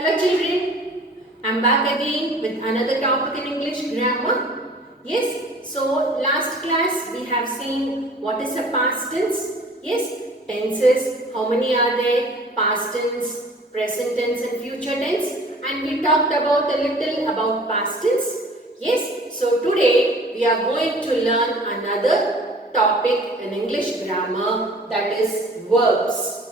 Hello children, I'm back again with another topic in English grammar. Yes, so last class we have seen what is a past tense. Yes, tenses, how many are there? Past tense, present tense and future tense. And we talked about a little about past tense. Yes, so today we are going to learn another topic in English grammar, that is verbs.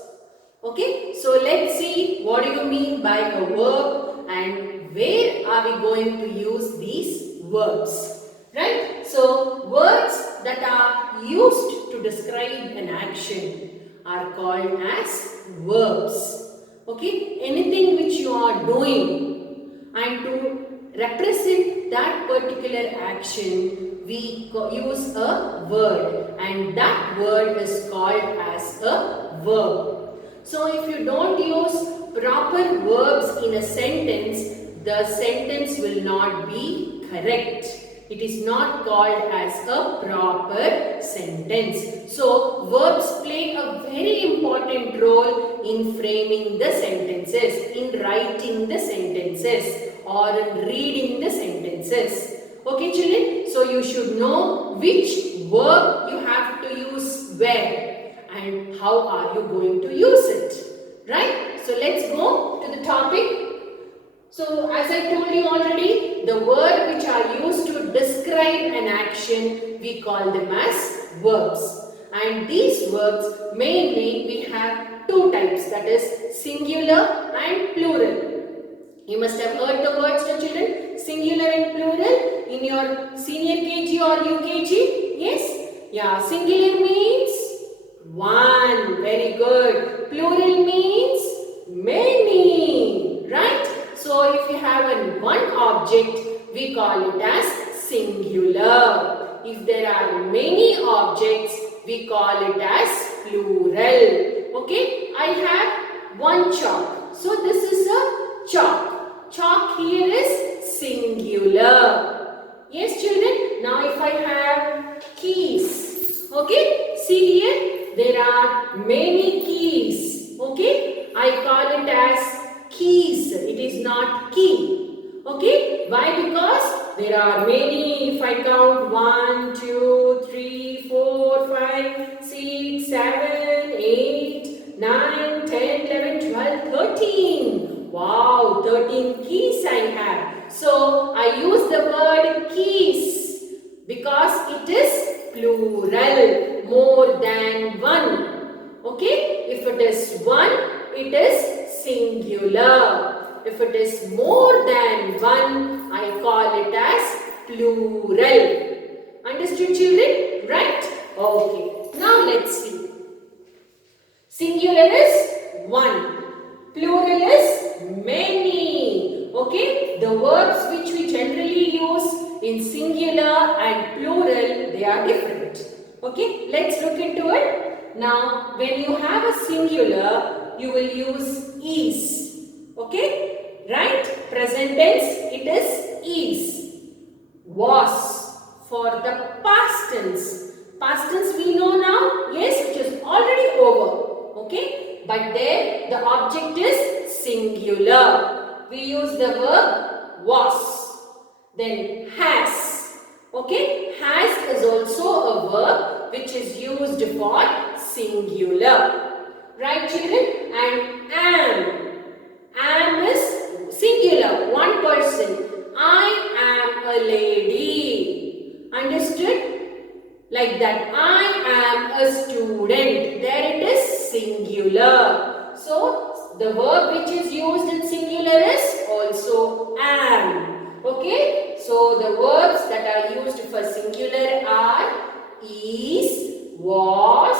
Okay, so let's see what do you mean by a verb and where are we going to use these verbs, right? So words that are used to describe an action are called as verbs. Okay, anything which you are doing and to represent that particular action we use a word and that word is called as a verb. So if you don't use proper verbs in a sentence, the sentence will not be correct. It is not called as a proper sentence. So verbs play a very important role in framing the sentences, in writing the sentences or in reading the sentences. Okay children, so you should know which verb you have to use where and how are you going to use it, right? So let's go to the topic. So as I told you already, the word which are used to describe an action, we call them as verbs. And these verbs mainly we have two types, that is singular and plural. You must have heard the words, children, singular and plural in your senior KG or UKG. Yes? Yeah, singular means one. Very good. Plural means many. Right? So if you have one object, we call it as singular. If there are many objects, we call it as plural. Okay? I have one chalk. So this is a chalk. Chalk here is singular. Yes children? Now if I have keys. Okay? See here. There are many keys. Okay? I call it as keys. It is not key. Okay? Why? Because there are many. If I count 1, 2, 3, 4, 5, 6, 7, 8, 9, 10, 11, 12, 13. Wow! 13 keys I have. So, I use the word keys because it is plural, more than one. Okay? If it is one, it is singular. If it is more than one, I call it as plural. Understood children? Right? Okay. Now let's see. Singular is one. Plural is many. Okay? The verbs which we generally use in singular and plural, they are different. Okay, let's look into it. Now, when you have a singular, you will use is. Okay, right? Present tense, it is is. Was. For the past tense. Past tense we know now, yes, which is already over. Okay, but there the object is singular. We use the verb was. Then has. Okay, has is also a verb which is used for singular. Right children? And am. Am is singular, one person. I am a lady. Understood? Like that. I am a student. There it is singular. So, the verb which is used in singular is also am. Okay, so the verbs that are used for singular are is, was,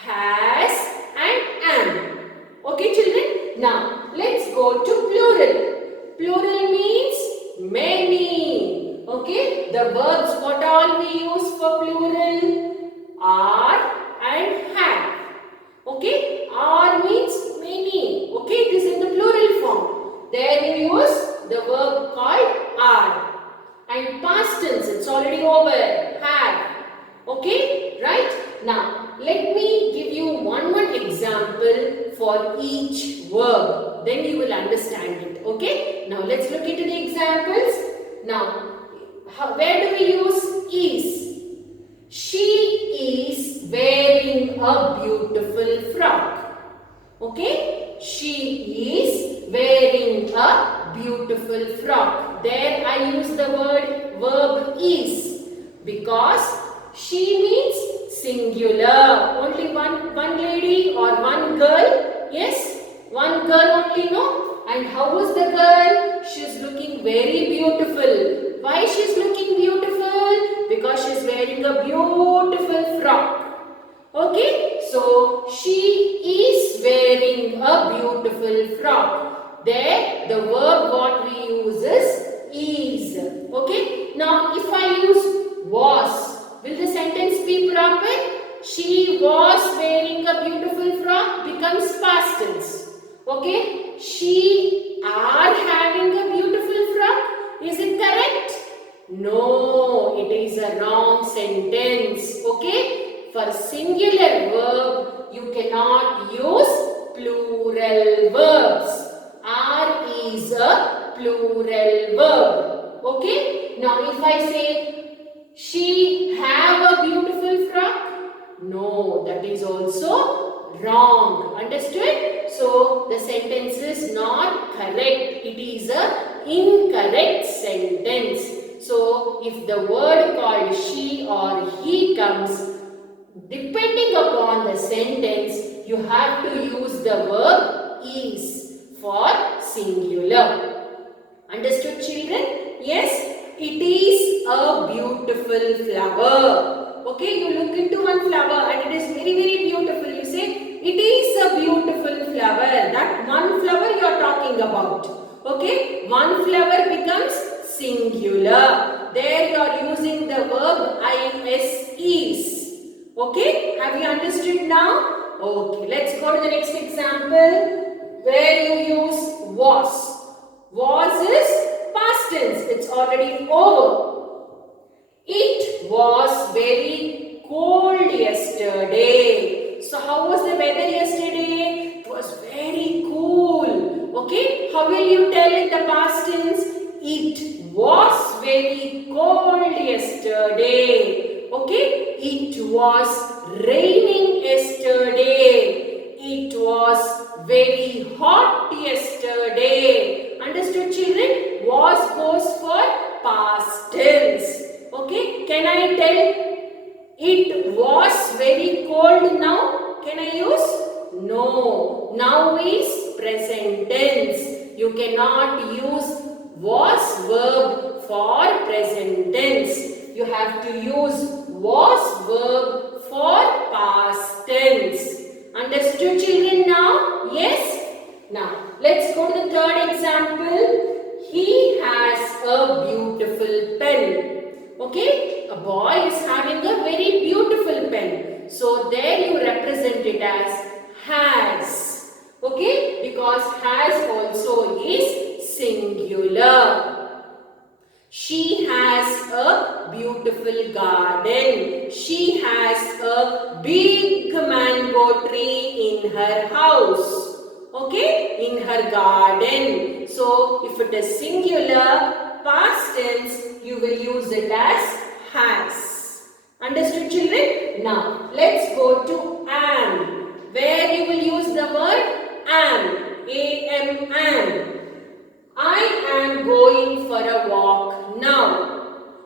has and am. Okay children? Now, let's go to plural. Plural means many. Okay, the verbs what all we use for plural? Are and have. Okay, are means many. Okay, it is in the plural form. There you use the verb called are. And past tense, it's already over. Have. Okay, right? Now, let me give you one example for each verb. Then you will understand it. Okay. Now let's look into the examples. Now, where do we use is? She is wearing a beautiful frock. Okay. She is wearing a beautiful frock. There I use the verb is because she means singular. Only one lady or one girl. Yes, one girl only, no? And how is the girl? She is looking very beautiful. Why she is looking beautiful? Because she is wearing a beautiful frock. Okay, so she is wearing a beautiful frock. There, the verb what we use is. Okay, now if I use was, will the sentence be proper? She was wearing a beautiful frock becomes past tense. Okay, she are having a beautiful frock. Is it correct? No, it is a wrong sentence. Okay. For singular verb, you cannot use plural verbs. Are is a plural verb. Okay. Now if I say, she have a beautiful frock. No, that is also wrong. Understood? So the sentence is not correct. It is a incorrect sentence. So if the word called she or he comes, depending upon the sentence, you have to use the verb is for singular. Understood, children? Yes, it is a beautiful flower. Okay, you look into one flower and it is very, very beautiful. You say, it is a beautiful flower. That one flower you are talking about. Okay, one flower becomes singular. There you are using the verb is. Okay, have you understood now? Okay, let's go to the next example where you use was. Was is past tense. It's already over. It was very cold yesterday. So how was the weather yesterday? It was very cool. Okay, how will you tell in the past tense? It was very cold yesterday. Okay, it was raining yesterday. It was very hot yesterday. Understood, children? Was goes for past tense. Okay, can I tell it was very cold now? Can I use? No. Now is present tense. You cannot use was verb for present tense. You have to use was verb for past tense. Understood, children, now? Yes? Now, let's go to the third example. He has a beautiful pen. Okay? A boy is having a very beautiful pen. So, there you represent it as has. Okay? Because has also is singular. She has a beautiful garden. She has a big mango tree in her house. Okay? In her garden. So, if it is singular, past tense, you will use it as has. Understood, children? Now, let's go to am. Where you will use the word am. A-M-am. I am going for a walk now.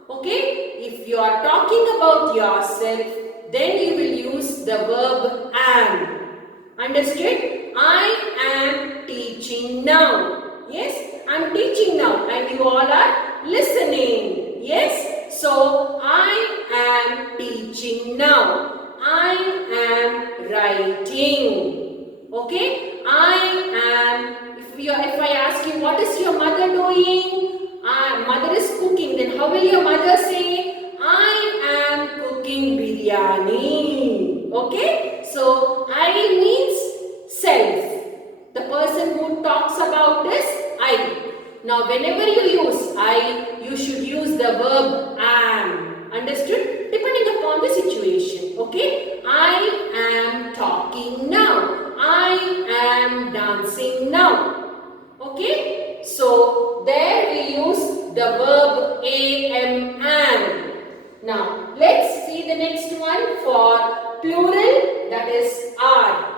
Okay? If you are talking about yourself, then you will use the verb am. Understood? I am teaching now. Yes? I am teaching now and you all are listening. Yes? So, I am teaching now. I am writing. Okay? If I ask you, what is your mother doing? Mother is cooking. Then how will your mother say? I am cooking biryani. Okay? So, I means self. The person who talks about is I. Now, whenever you use I, you should use the verb am. Understood? Depending upon the situation. Okay? I am talking now. I am dancing now. verb am. Now, let's see the next one for plural, that is are.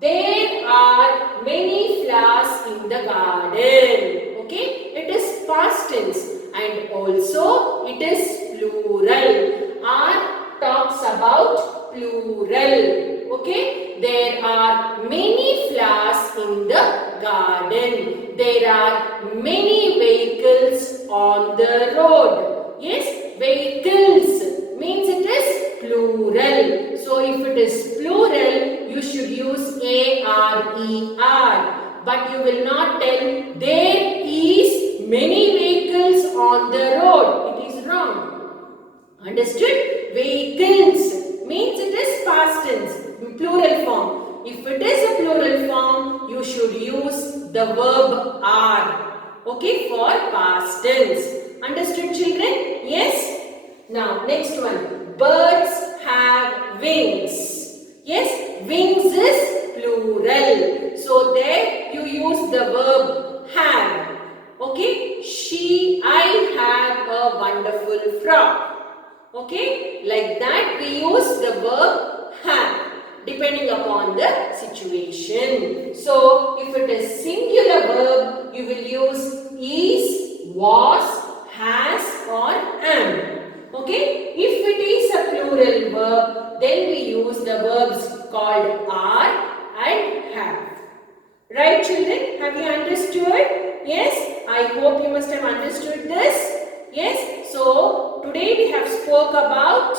There are many flowers in the garden. Okay, it is past tense and also it is plural. Are talks about plural. Okay, there are many flowers in the garden. There are many vehicles on the road. Yes, vehicles means it is plural. So if it is plural, you should use A-R-E-R. But you will not tell there is many vehicles on the road. It is wrong. Understood? Vehicles means it is past tense, plural form. If it is a plural form, you should use the verb are. Okay, for past tense. Understood, children? Yes? Now, next one. Birds have wings. Yes, wings is plural. So, there you use the verb have. Okay, I have a wonderful frock. Okay, like that we use the verb have depending upon the situation. So, if it is singular verb, you will use is, was, has or am. Okay, if it is a plural verb, then we use the verbs called are and have. Right, children? Have you understood? Yes, I hope you must have understood this. Yes, so today we have spoke about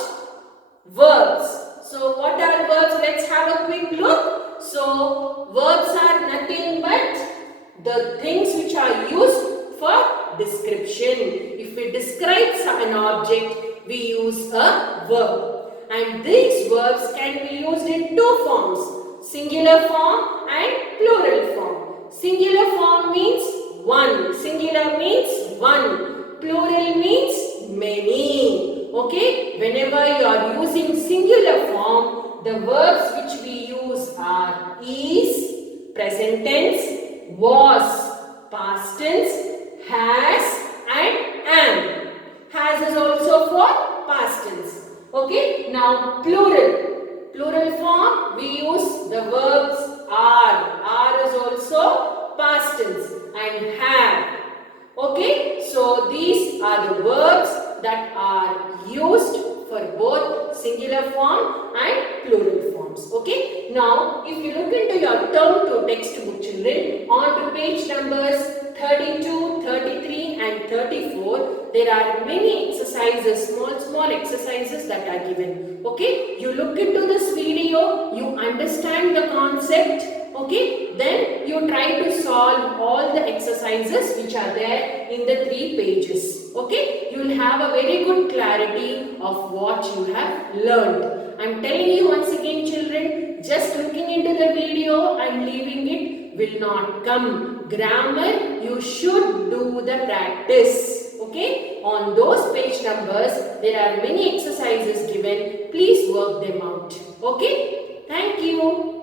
verbs. So what are verbs? Let's have a quick look. So verbs are nothing but the things which are used for description. If we describe an object, we use a verb. And these verbs can be used in two forms, singular form and plural form. Singular form means one, singular means one. Plural means many. Okay, whenever you are using singular form, the verbs which we use are is, present tense, was, past tense, has and am. Has is also for past tense. Okay, now plural. Plural form, we use the verbs are. Are is also past tense and have. Okay, so these are the verbs that are used for both singular form and plural forms. Okay, now if you look into your term 2 textbook, children, on to page numbers 32, 33 and 34, there are many exercises, small exercises that are given. Okay, you look into this video, you understand the concept. Okay, then you try to solve all the exercises which are there in the 3 pages. Okay, you will have a very good clarity of what you have learned. I am telling you once again, children, just looking into the video and leaving it will not come. Grammar, you should do the practice. Okay, on those page numbers, there are many exercises given. Please work them out. Okay, thank you.